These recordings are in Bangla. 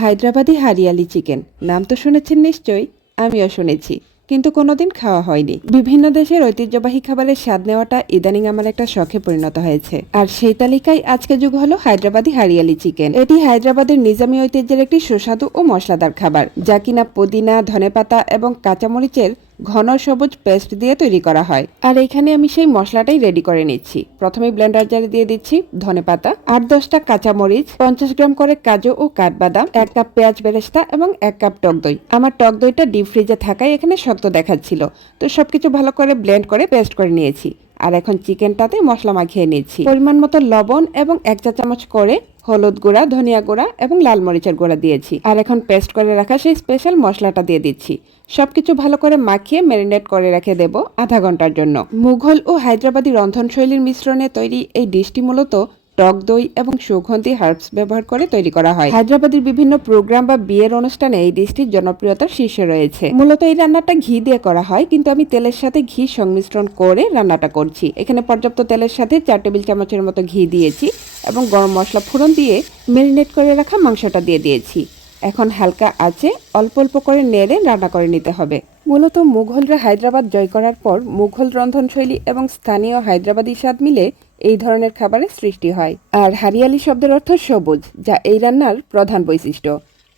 হায়দ্রাবাদি হারিয়ালি চিকেন নাম তো শুনেছেন নিশ্চয়ই। আমিও শুনেছি, কিন্তু কোনোদিন খাওয়া হয়নি। বিভিন্ন দেশের ঐতিহ্যবাহী খাবারের স্বাদ নেওয়াটা ইদানিং আমার একটা শখে পরিণত হয়েছে, আর সেই তালিকায় আজকে যুগ হলো হায়দ্রাবাদি হারিয়ালি চিকেন। এটি হায়দ্রাবাদের নিজামী ঐতিহ্যের একটি সুস্বাদু ও মশলাদার খাবার, যা কিনা পুদিনা, ধনেপাতা এবং কাঁচামরিচের ঘন সবুজ পেস্ট দিয়ে তৈরি করা হয়। আর এখানে আমি সেই মশলাটাই রেডি করে নিচ্ছি। প্রথমে ব্লেন্ডার জারে দিয়ে দিচ্ছি ধনেপাতা, 8-10টা কাঁচামরিচ, 50 গ্রাম করে কাজু ও কাঠবাদাম, 1 কাপ পেঁয়াজ বেরেস্তা এবং 1 কাপ টক দই। আমার টক দইটা ডিপ ফ্রিজে থাকায় এখানে শক্ত দেখাচ্ছিল, তো সবকিছু ভালো করে ব্লেন্ড করে পেস্ট করে নিয়েছি। আর এখন চিকেনটাতে মশলা মাখিয়ে নিচ্ছি। পরিমাণ মতো লবণ এবং 1 চা চামচ করে হলুদ গুঁড়া, ধনিয়া গুঁড়া এবং লাল মরিচের গুঁড়া দিয়েছি। আর এখন পেস্ট করে রাখা সেই স্পেশাল মশলাটা দিয়ে দিচ্ছি। সবকিছু ভালো করে মাখিয়ে ম্যারিনেট করে রেখে দেব আধা ঘন্টার জন্য। মুঘল ও হায়দ্রাবাদি রন্ধনশৈলীর মিশ্রণে তৈরি এই ডিশটি মূলত টক দই এবং সুগন্ধি হার্বস ব্যবহার করে তৈরি করা হয়। হায়দ্রাবাদের বিভিন্ন প্রোগ্রাম বা বিয়ের অনুষ্ঠানে এই ডিশটির জনপ্রিয়তার শীর্ষে রয়েছে। মূলত এই রান্নাটা ঘি দিয়ে করা হয়, কিন্তু আমি তেলের সাথে ঘি সংমিশ্রণ করে রান্নাটা করছি। এখানে পর্যাপ্ত তেলের সাথে 4 টেবিল চামচের মতো ঘি দিয়েছি এবং গরম মশলা ফোড়ন দিয়ে ম্যারিনেট করে রাখা মাংসটা দিয়ে দিয়েছি। এখন হালকা আঁচে অল্প অল্প করে নেড়ে রান্না করে নিতে হবে। মূলত মুঘলরা হায়দ্রাবাদ জয় করার পর মুঘল রন্ধনশৈলী এবং স্থানীয় হায়দ্রাবাদি স্বাদ মিলে এই ধরনের খাবারের সৃষ্টি হয়। আর হারিয়ালি শব্দের অর্থ সবুজ, যা এই রান্নার প্রধান বৈশিষ্ট্য।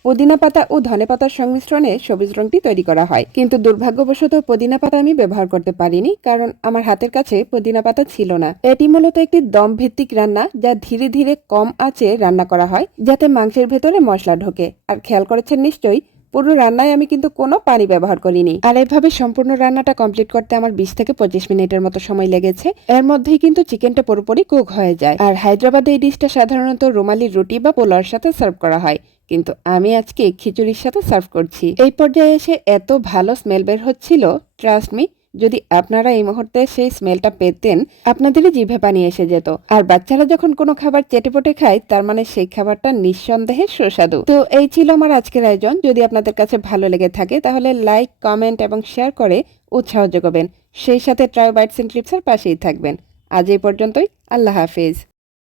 পুদিনা পাতা ও ধনে পাতার সংমিশ্রণে সবুজ রংটি তৈরি করা হয়, কিন্তু দুর্ভাগ্যবশত পুদিনা পাতা আমি ব্যবহার করতে পারিনি, কারণ আমার হাতের কাছে পুদিনা পাতা ছিল না। এটি মূলত একটি দম ভিত্তিক রান্না, যা ধীরে ধীরে কম আঁচে রান্না করা হয়, যাতে মাংসের ভেতরে মশলা ঢোকে। আর খেয়াল করেছেন নিশ্চয়ই, পুরো রান্নায় আমি কিন্তু কোনো পানি ব্যবহার করিনি। আর এভাবে সম্পূর্ণ রান্নাটা কমপ্লিট করতে আমার 20 থেকে 25 মিনিটের মতো সময় লেগেছে। এর মধ্যেই কিন্তু চিকেনটা পুরোপুরি কুক হয়ে যায়। আর হায়দ্রাবাদে এই ডিশটা সাধারণত রুমালি রুটি বা পোলাওর সাথে সার্ভ করা হয়, কিন্তু আমি আজকে খিচুড়ির সাথে সার্ভ করছি। এই পর্যায়ে এসে এত ভালো স্মেল বের হচ্ছিল, ট্রাস্ট মি, যদি আপনারা এই মুহূর্তে সেই স্মেলটা পেতেন, আপনাদেরই জিভে পানি এসে যেত। আর বাচ্চারা যখন কোনো খাবার চেটেপটে খায়, তার মানে সেই খাবারটা নিঃসন্দেহে সুস্বাদু। তো এই ছিল আমার আজকের আয়োজন। যদি আপনাদের কাছে ভালো লেগে থাকে তাহলে লাইক, কমেন্ট এবং শেয়ার করে উৎসাহ যোগাবেন। সেই সাথে ট্রাই বাইটস এন্ড ক্লিপসের পাশেই থাকবেন। আজ এই পর্যন্তই। আল্লাহ হাফেজ।